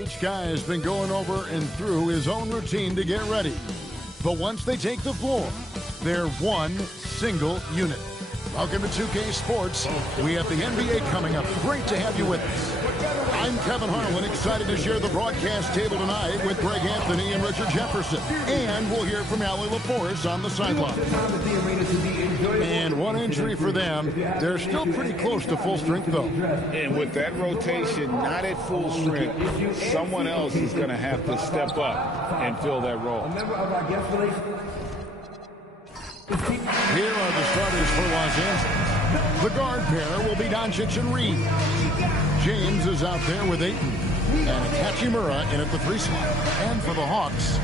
Each guy has been going over and through his own routine to get ready. But once they take the floor, they're one single unit. Welcome to 2K Sports. We have the NBA coming up. Great to have you with us. I'm Kevin Harlan, excited to share the broadcast table tonight with Greg Anthony and Richard Jefferson. And we'll hear from Allie LaForce on the sideline. And one injury for them. They're still pretty close to full strength, though. And with that rotation not at full strength, someone else is going to have to step up and fill that role. Here are the starters for Los Angeles. The guard pair will be Doncic and Reed. James is out there with Ayton. And Hachimura in at the 3 slot. And for the Hawks,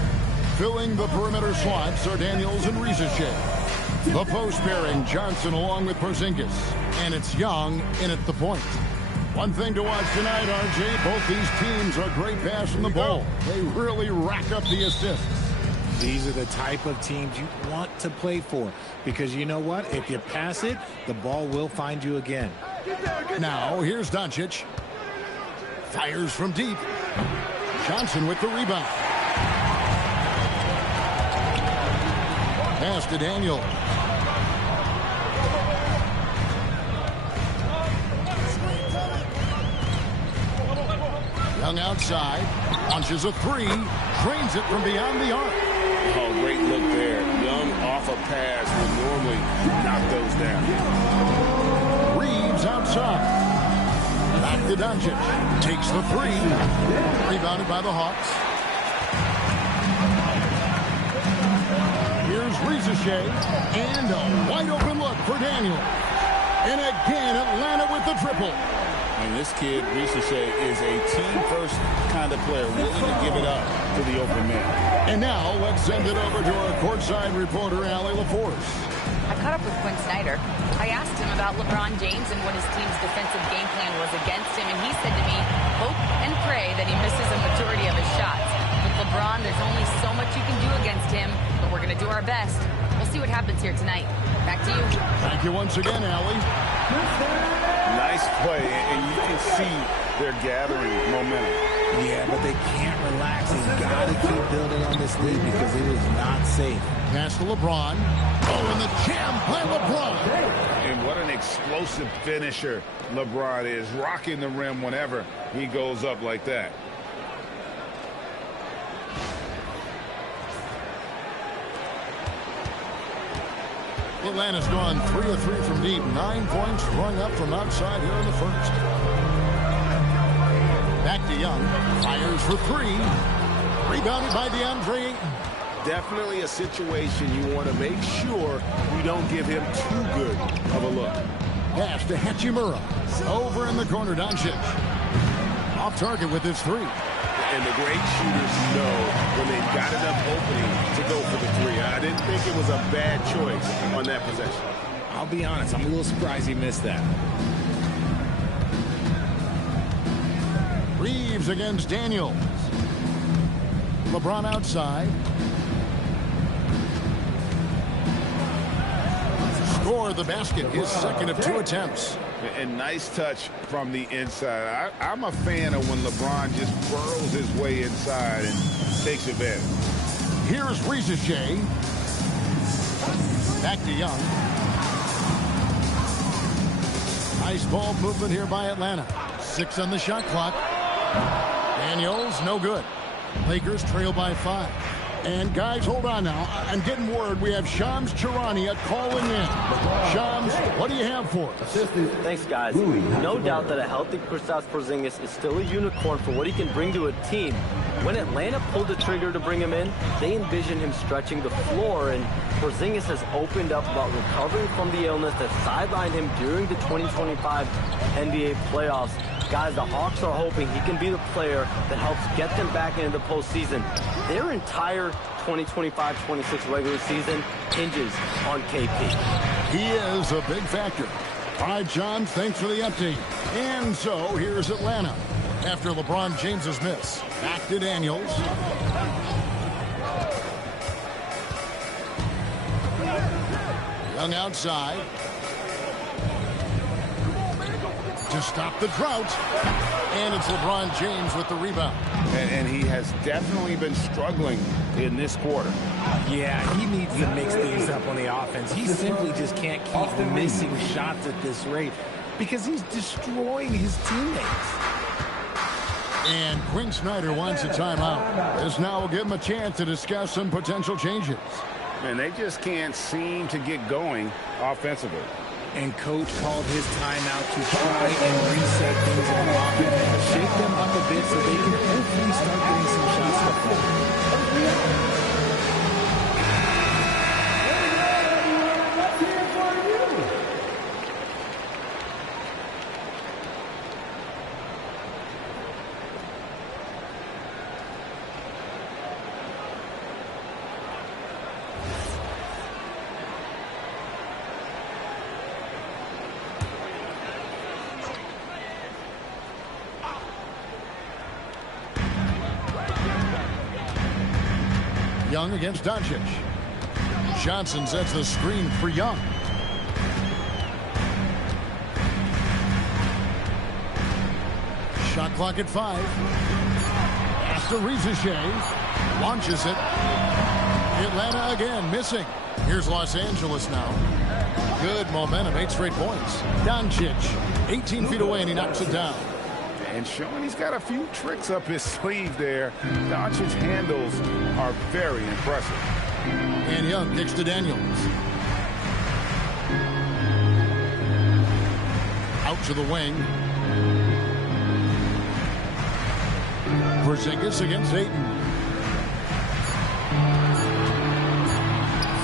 filling the perimeter slots are Daniels and Rizachet. The post pairing, Johnson along with Porzingis. And it's Young in at the point. One thing to watch tonight, RJ, both these teams are great passing the ball. They really rack up the assists. These are the type of teams you want to play for, because you know what? If you pass it, the ball will find you again. Now, here's Doncic. Fires from deep. Johnson with the rebound. Pass to Daniel. Young outside. Launches a 3. Trains it from beyond the arc. Oh, great look there. Young off a pass would normally knock those down. Reeves outside. Back to Doncic. Takes the 3. Rebounded by the Hawks. Here's Rizachet. And a wide open look for Daniel. And again, Atlanta with the triple. And this kid, Rizachet, is a team-first kind of player, willing to give it up to the open man. And now, let's send it over to our courtside reporter, Allie LaForce. I caught up with Quinn Snyder. I asked him about LeBron James and what his team's defensive game plan was against him, and he said to me, hope and pray that he misses a majority of his shots. With LeBron, there's only so much you can do against him, but we're going to do our best. We'll see what happens here tonight. Back to you. Thank you once again, Allie. Nice play, and you can see they're gathering momentum. Yeah, but they can't relax. They've got to keep building on this lead because it is not safe. Pass to LeBron. Oh, and the jam by LeBron. And what an explosive finisher LeBron is, rocking the rim whenever he goes up like that. Atlanta's gone 3 of 3 from deep. 9 points rung up from outside here in the first. Back to Young. Fires for 3. Rebounded by DeAndre Ayton. Definitely a situation you want to make sure you don't give him too good of a look. Pass to Hachimura. Over in the corner, Doncic. Off target with his 3. And the great shooters know when they've got enough opening to go for the 3. I didn't think it was a bad choice on that possession. I'll be honest, I'm a little surprised he missed that. Reeves against Daniels. LeBron outside. Score the basket, his second of 2 attempts. And nice touch from the inside. I'm a fan of when LeBron just burrows his way inside and takes advantage. Here's Rizachet. Back to Young. Nice ball movement here by Atlanta. 6 on the shot clock. Daniels, no good. Lakers trail by 5. And guys, hold on now. I'm getting word we have Shams Charania calling in. Shams, what do you have for us? Thanks, guys. No doubt that a healthy Kristaps Porzingis is still a unicorn for what he can bring to a team. When Atlanta pulled the trigger to bring him in, they envisioned him stretching the floor, and Porzingis has opened up about recovering from the illness that sidelined him during the 2025 NBA playoffs. Guys, the Hawks are hoping he can be the player that helps get them back into the postseason. Their entire 2025-26 regular season hinges on KP. He is a big factor. All right, John, thanks for the update. And so, here's Atlanta. After LeBron James's miss. Back to Daniels. Young outside. to stop the drought. And it's LeBron James with the rebound. And he has definitely been struggling in this quarter. Yeah, he needs to mix things up on the offense. He simply just can't keep missing shots at this rate because he's destroying his teammates. And Quinn Snyder wants a timeout. This now will give him a chance to discuss some potential changes. And they just can't seem to get going offensively. And coach called his timeout to try and reset things on offense, shake them up a bit so they can hopefully start getting some shots to fall. Young against Doncic. Johnson sets the screen for Young. Shot clock at 5. After Rizichet launches it. Atlanta again missing. Here's Los Angeles now. Good momentum, 8 straight points. Doncic, 18 feet away, and he knocks it down. And showing he's got a few tricks up his sleeve there. Doncic's handles are very impressive. And Young kicks to Daniels. Out to the wing. Porzingis against Ayton.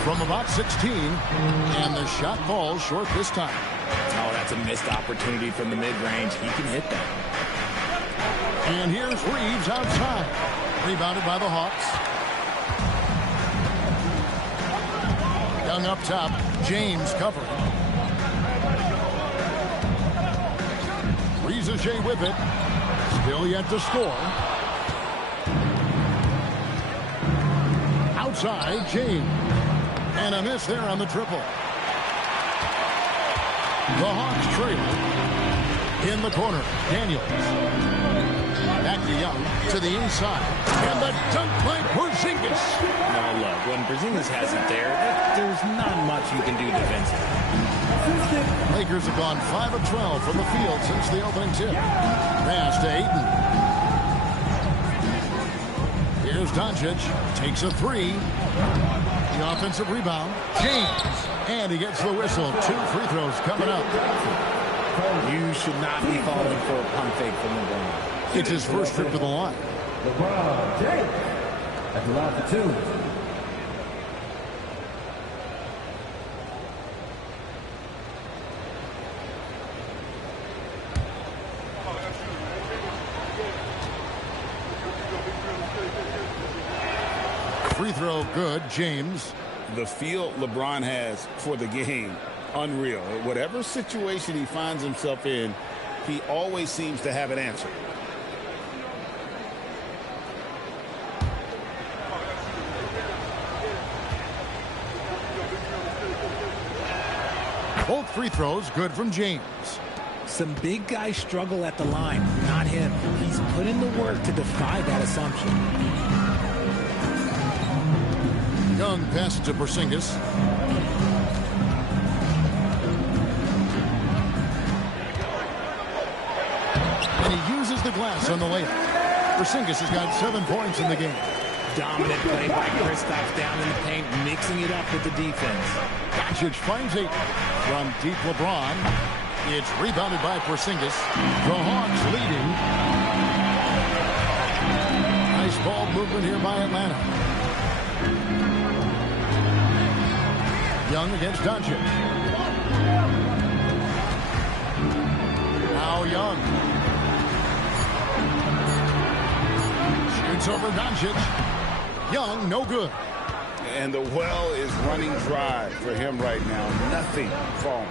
From about 16, and the shot falls short this time. Oh, that's a missed opportunity from the mid-range. He can hit that. And here's Reeves outside. Rebounded by the Hawks. Young up top. James covering. Rizichet with it. Still yet to score. Outside, James. And a miss there on the triple. The Hawks trail. In the corner, Daniels. Back to Young, to the inside. And the dunk by Porzingis. Now look, when Porzingis has it there, there's not much you can do defensively. Lakers have gone 5 of 12 from the field since the opening tip. Pass to Ayton. Here's Doncic. Takes a 3. The offensive rebound. James. And he gets the whistle. 2 free throws coming up. You should not be falling for a pump fake from LeBron. It's his first trip to the line. LeBron James at the line for 2. Free throw good, James. The feel LeBron has for the game, unreal. Whatever situation he finds himself in, he always seems to have an answer. Both free throws good from James. Some big guys struggle at the line, not him. He's put in the work to defy that assumption. Young passes to Porzingis. And he uses the glass on the layup. Porzingis has got 7 points in the game. Dominant play by Kristaps down in the paint, mixing it up with the defense. Doncic finds it from deep LeBron. It's rebounded by Porzingis. The Hawks leading. Nice ball movement here by Atlanta. Young against Doncic. Now Young. Shoots over Doncic. Young, no good. And the well is running dry for him right now. Nothing falling.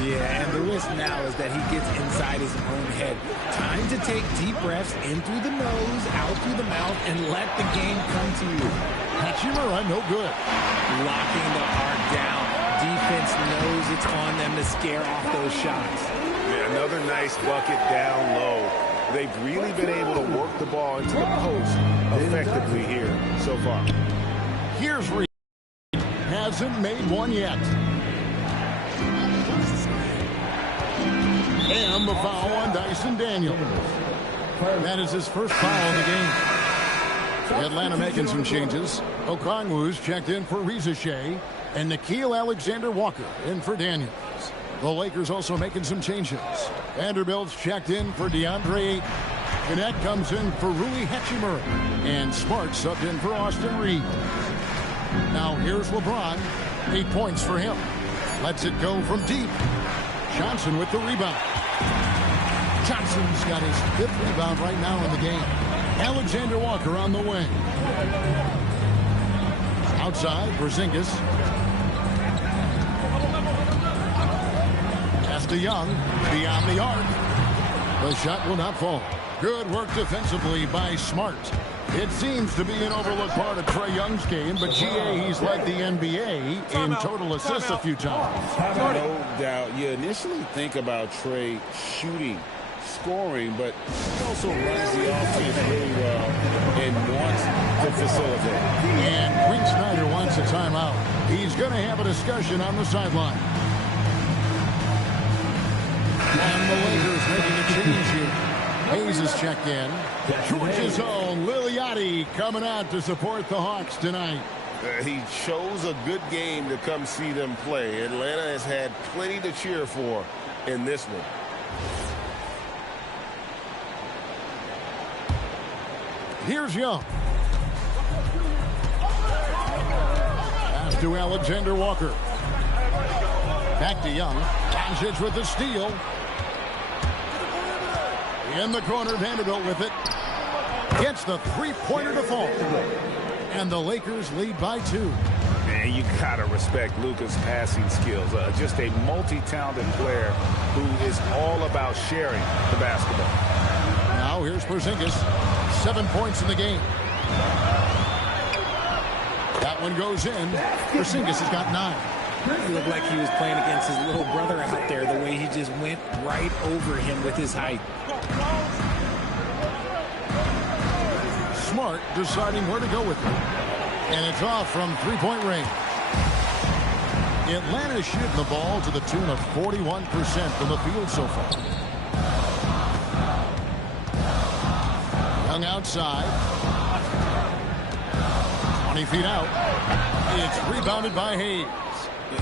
Yeah, and the risk now is that he gets inside his own head. Time to take deep breaths in through the nose, out through the mouth, and let the game come to you. Hachimura, no good. Locking the arc down. Defense knows it's on them to scare off those shots. Yeah, Another nice bucket down low. They've really been able to work the ball into the post effectively here so far. Here's Reed. Hasn't made one yet. And the foul on Dyson Daniels. That is his first foul of the game. Atlanta making some changes. Okongwu's checked in for Reza Shea. And Nickeil Alexander-Walker in for Daniels. The Lakers also making some changes. Vanderbilt's checked in for DeAndre Ayton. Cadet comes in for Rui Hachimura. And Smart subbed in for Austin Reed. Now here's LeBron. 8 points for him. Lets it go from deep. Johnson with the rebound. Johnson's got his 5th rebound right now in the game. Alexander Walker on the wing. Outside, Porzingis. Pass to Young. Beyond the arc. The shot will not fall. Good work defensively by Smart. It seems to be an overlooked part of Trae Young's game, but GA, he's led the NBA in total assists a few times. No doubt. You initially think about Trae shooting, scoring, but he also runs the offense really well and wants to facilitate. And Quinn Snyder wants a timeout. He's going to have a discussion on the sideline. And the Lakers making a change here. Hayes is checked in. Georgia's own Liliati coming out to support the Hawks tonight. He chose a good game to come see them play. Atlanta has had plenty to cheer for in this one. Here's Young. Pass to Alexander Walker. Back to Young. Doncic with the steal. In the corner, Vanderbilt with it. Gets the three-pointer to fall. And the Lakers lead by 2. Man, you gotta respect Luka's passing skills. Just a multi-talented player who is all about sharing the basketball. Now here's Porzingis. 7 points in the game. That one goes in. Porzingis has got 9. He looked like he was playing against his little brother out there, the way he just went right over him with his height. Smart deciding where to go with it. And it's off from three-point range. Atlanta's shooting the ball to the tune of 41% from the field so far. Young outside. 20 feet out. It's rebounded by Hayes.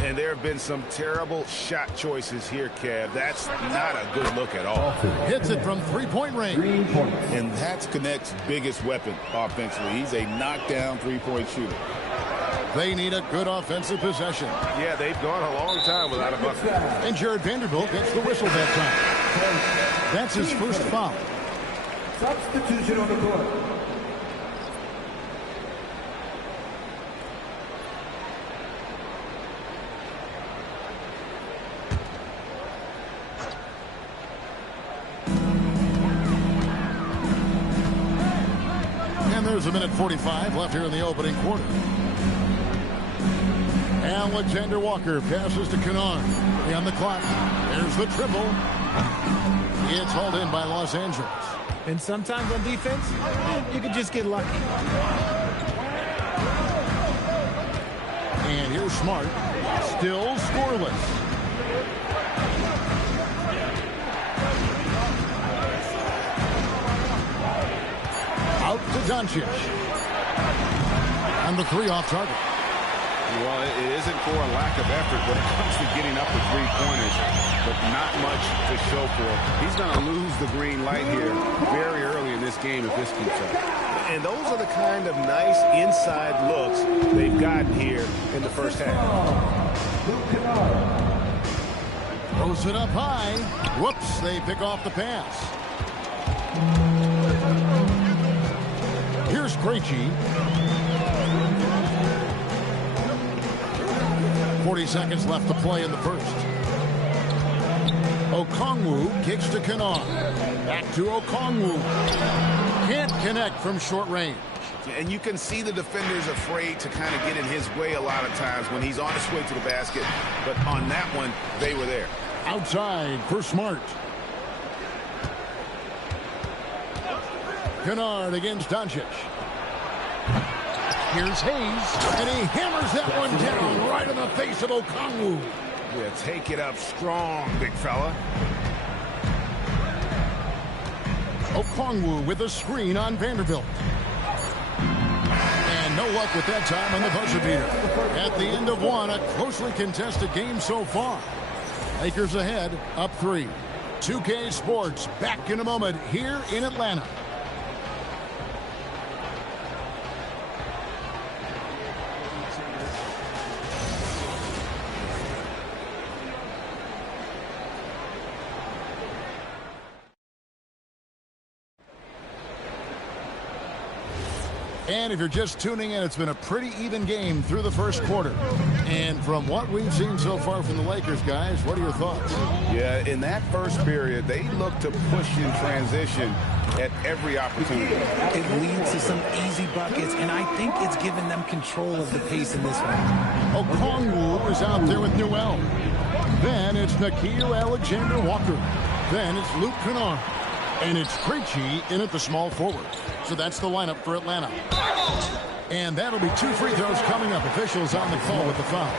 And there have been some terrible shot choices here, Kev. That's not a good look at all. Hits it from three-point range. And that's Connect's biggest weapon offensively. He's a knockdown three-point shooter. They need a good offensive possession. Yeah, they've gone a long time without a bucket. And Jared Vanderbilt gets the whistle that time. That's his first foul. Substitution on the court. And there's a minute 45 left here in the opening quarter. Alexander Walker passes to Kennard. On the clock. There's the triple. It's hauled in by Los Angeles. And sometimes on defense, you can just get lucky. And here's Smart. Still scoreless. Out to Doncic. And the 3 off target. Well, it isn't for a lack of effort when it comes to getting up the three-pointers, but not much to show for. He's going to lose the green light here very early in this game if this keeps up. And those are the kind of nice inside looks they've gotten here in the first half. Throws it up high. Whoops, they pick off the pass. Here's Krejci. 40 seconds left to play in the first. Okongwu kicks to Kennard. Back to Okongwu. Can't connect from short range. And you can see the defenders afraid to kind of get in his way a lot of times when he's on his way to the basket. But on that one, they were there. Outside for Smart. Kennard against Doncic. Here's Hayes, and he hammers that one down right in the face of Okongwu. Yeah, take it up strong, big fella. Okongwu with a screen on Vanderbilt. And no luck with that time on the buzzer beater. At the end of one, a closely contested game so far. Lakers ahead, up 3. 2K Sports back in a moment here in Atlanta. And if you're just tuning in, it's been a pretty even game through the first quarter. And from what we've seen so far from the Lakers, guys, what are your thoughts? Yeah, in that first period, they looked to push in transition at every opportunity. It leads to some easy buckets, and I think it's given them control of the pace in this one. Okongwu is out there with Newell. Then it's Nickeil Alexander-Walker. Then it's Luke Kennard. And it's Krejci in at the small forward. So that's the lineup for Atlanta. And that'll be 2 free throws coming up. Officials on the call with the foul.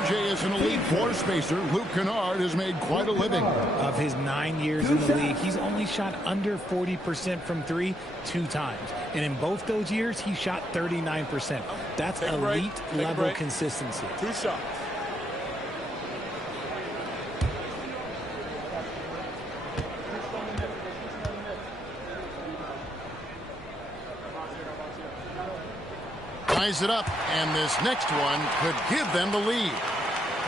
RJ is an elite floor spacer. Luke Kennard has made quite a living. Of his 9 years in the league, he's only shot under 40% from 3 2 times. And in both those years, he shot 39%. That's elite level consistency. 2 shots. Ties it up, and this next one could give them the lead.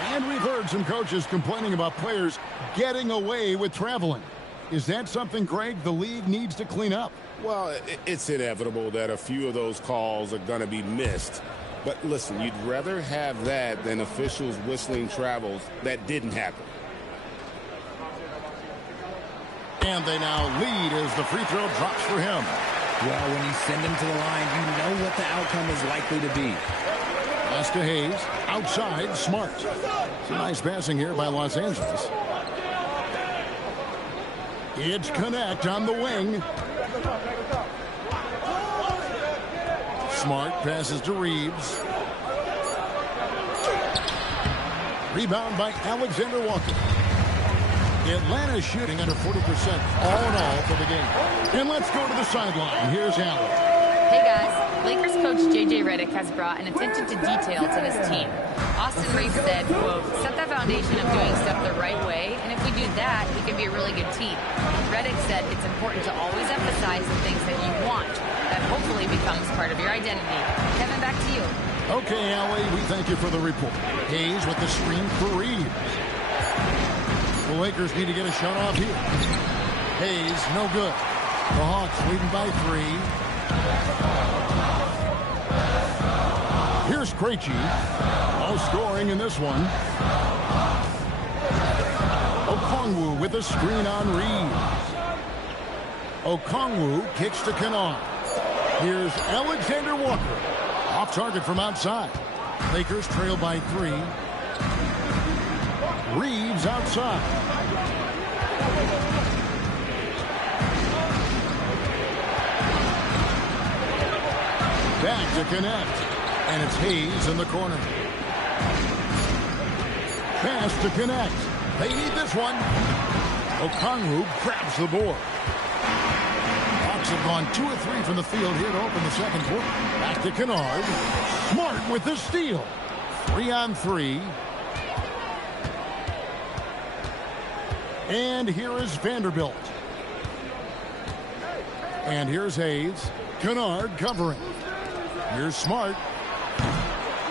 And we've heard some coaches complaining about players getting away with traveling. Is that something, Greg, the league needs to clean up? Well, it's inevitable that a few of those calls are going to be missed. But listen, you'd rather have that than officials whistling travels that didn't happen. And they now lead as the free throw drops for him. Well, when you send him to the line, you know what the outcome is likely to be. Pass to Hayes. Outside, Smart. Some nice passing here by Los Angeles. It's Connect on the wing. Smart passes to Reeves. Rebound by Alexander Walker. Atlanta shooting under 40% all in all for the game. And let's go to the sideline. Here's Allen. Hey guys, Lakers coach J.J. Redick has brought an attention to detail to this team. Austin Reeves said, quote, set the foundation of doing stuff the right way, and if we do that, we can be a really good team. Redick said it's important to always emphasize the things that you want. That hopefully becomes part of your identity. Kevin, back to you. Okay, Allie, we thank you for the report. Hayes with the screen for Reeves. The Lakers need to get a shot off here. Hayes, no good. The Hawks leading by 3. Here's Krejci. No scoring in this one. Okongwu with a screen on Reeves. Okongwu kicks to Kennard. Here's Alexander Walker. Off target from outside. Lakers trail by 3. Reeves outside. Back to Connect. And it's Hayes in the corner. Pass to Connect. They need this one. Okongwu grabs the board. Hawks have gone 2 of 3 from the field here to open the second quarter. Back to Kennard. Smart with the steal. 3 on 3. And here is Vanderbilt. And here's Hayes. Kennard covering. Here's Smart.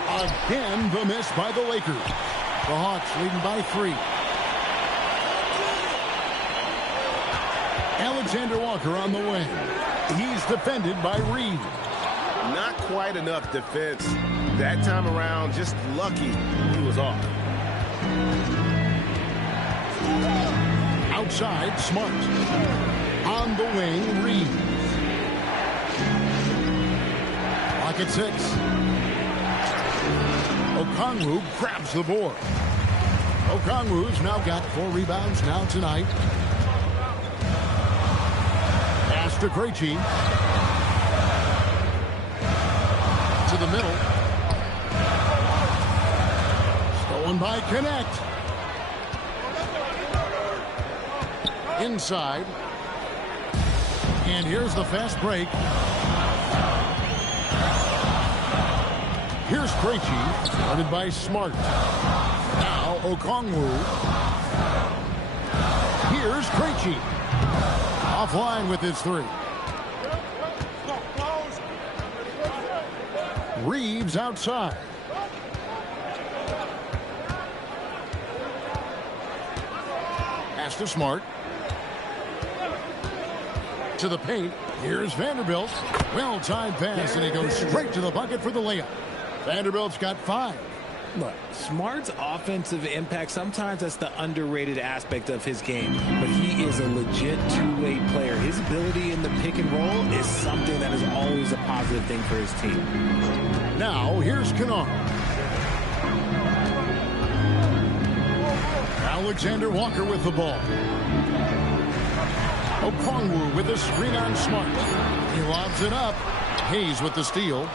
Again, the miss by the Lakers. The Hawks leading by 3. Alexander Walker on the wing. He's defended by Reed. Not quite enough defense that time around. Just lucky he was off. Outside, Smart. On the wing, Reed. Clock at 6. Okongwu grabs the board. Okongwu's now got 4 rebounds now tonight. Pass to Krejci. To the middle. Stolen by Connect. Inside. And here's the fast break. Here's Krejci, guarded by Smart. Now Okongwu. Here's Krejci. Offline with his three. Reeves outside. Pass to Smart. To the paint. Here's Vanderbilt. Well-timed pass, and he goes straight to the bucket for the layup. Vanderbilt's got 5. Look, Smart's offensive impact, sometimes that's the underrated aspect of his game, but he is a legit two-way player. His ability in the pick and roll is something that is always a positive thing for his team. Now, here's Kennard. Alexander Walker with the ball. Okongwu with a screen on Smart. He lobs it up. Hayes with the steal.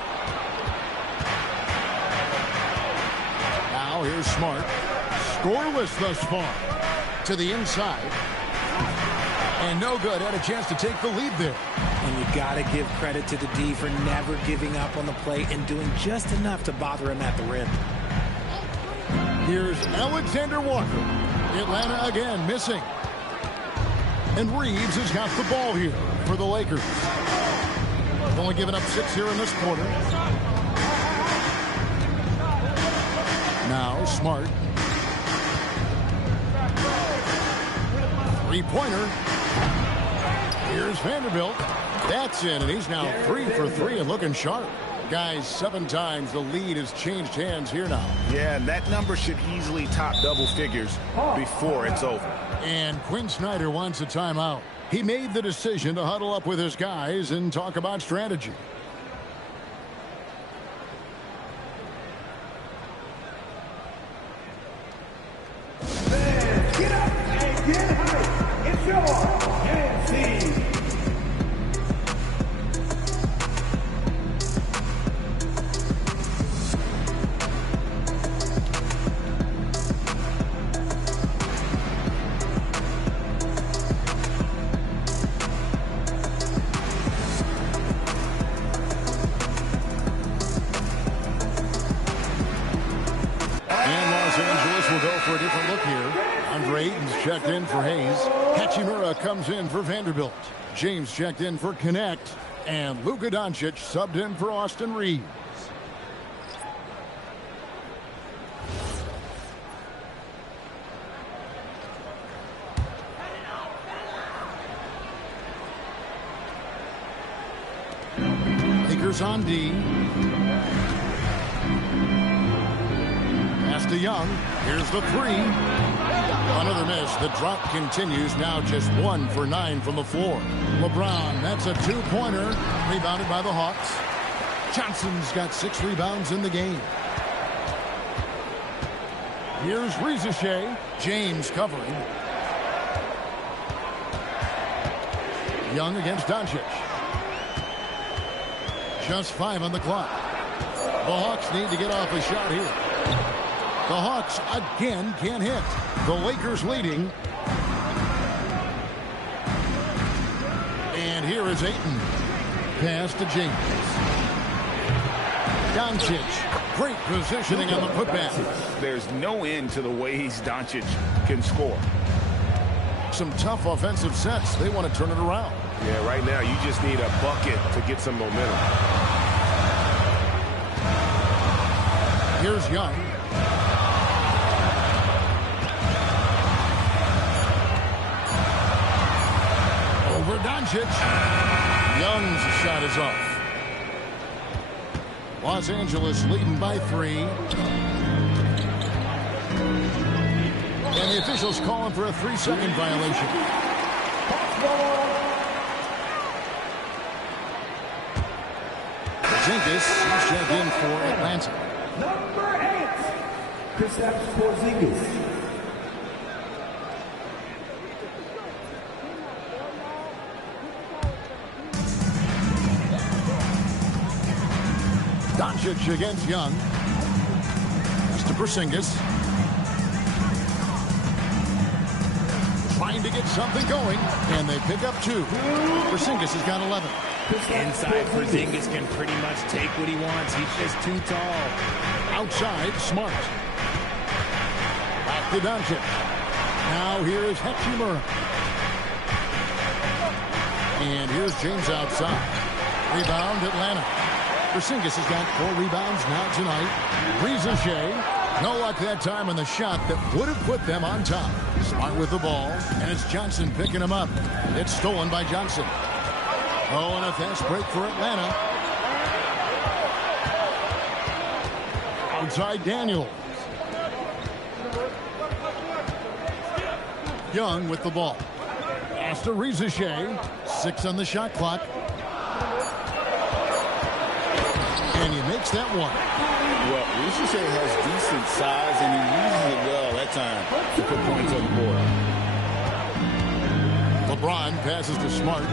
Now here's Smart. Scoreless thus far. To the inside. And no good. Had a chance to take the lead there. And you got to give credit to the D for never giving up on the play and doing just enough to bother him at the rim. Here's Alexander Walker. Atlanta again missing. And Reeves has got the ball here for the Lakers. Only giving up 6 here in this quarter. Now Smart. Three-pointer. Here's Vanderbilt. That's in, and he's now 3 for 3 and looking sharp. Guys, 7 times the lead has changed hands here now. Yeah, and that number should easily top double figures before it's over. And Quinn Snyder wants a timeout. He made the decision to huddle up with his guys and talk about strategy. Get up and get hype. It's your KC. Checked in for Hayes. Hachimura comes in for Vanderbilt. James checked in for Connect. And Luka Doncic subbed in for Austin Reeves. Lakers on D. Pass to Young. Here's the three. Another miss. The drop continues. Now just 1 for 9 from the floor. LeBron, that's a 2-pointer. Rebounded by the Hawks. Johnson's got 6 rebounds in the game. Here's Rizichet. James covering. Young against Doncic. Just 5 on the clock. The Hawks need to get off a shot here. The Hawks again can't hit. The Lakers leading. And here is Ayton. Pass to James. Doncic. Great positioning on the putback. There's no end to the ways Doncic can score. Some tough offensive sets. They want to turn it around. Yeah, right now you just need a bucket to get some momentum. Here's Young. Over Doncic. Young's shot is off. Los Angeles leading by 3. And the officials calling for a 3-second violation. Porzingis, he's checked in for Atlanta. Number 8, Kristaps Porzingis. Doncic against Young. It's to Porzingis. Trying to get something going, and they pick up 2. Porzingis has got 11. Inside, Porzingis can pretty much take what he wants. He's just too tall. Outside, Smart. Back to Doncic. Now here is Hachimura. And here's James outside. Rebound, Atlanta. Porzingis has got 4 rebounds now tonight. Riza-Shea. No luck that time on the shot that would have put them on top. Smart with the ball, and it's Johnson picking him up. It's stolen by Johnson. Oh, and a fast break for Atlanta. Outside Daniels. Young with the ball. Pass to Riza-Shea. 6 on the shot clock. And he makes that one. Well, Riza-Shea has decent size, and he uses it well that time to put points on the board. LeBron passes to Smart.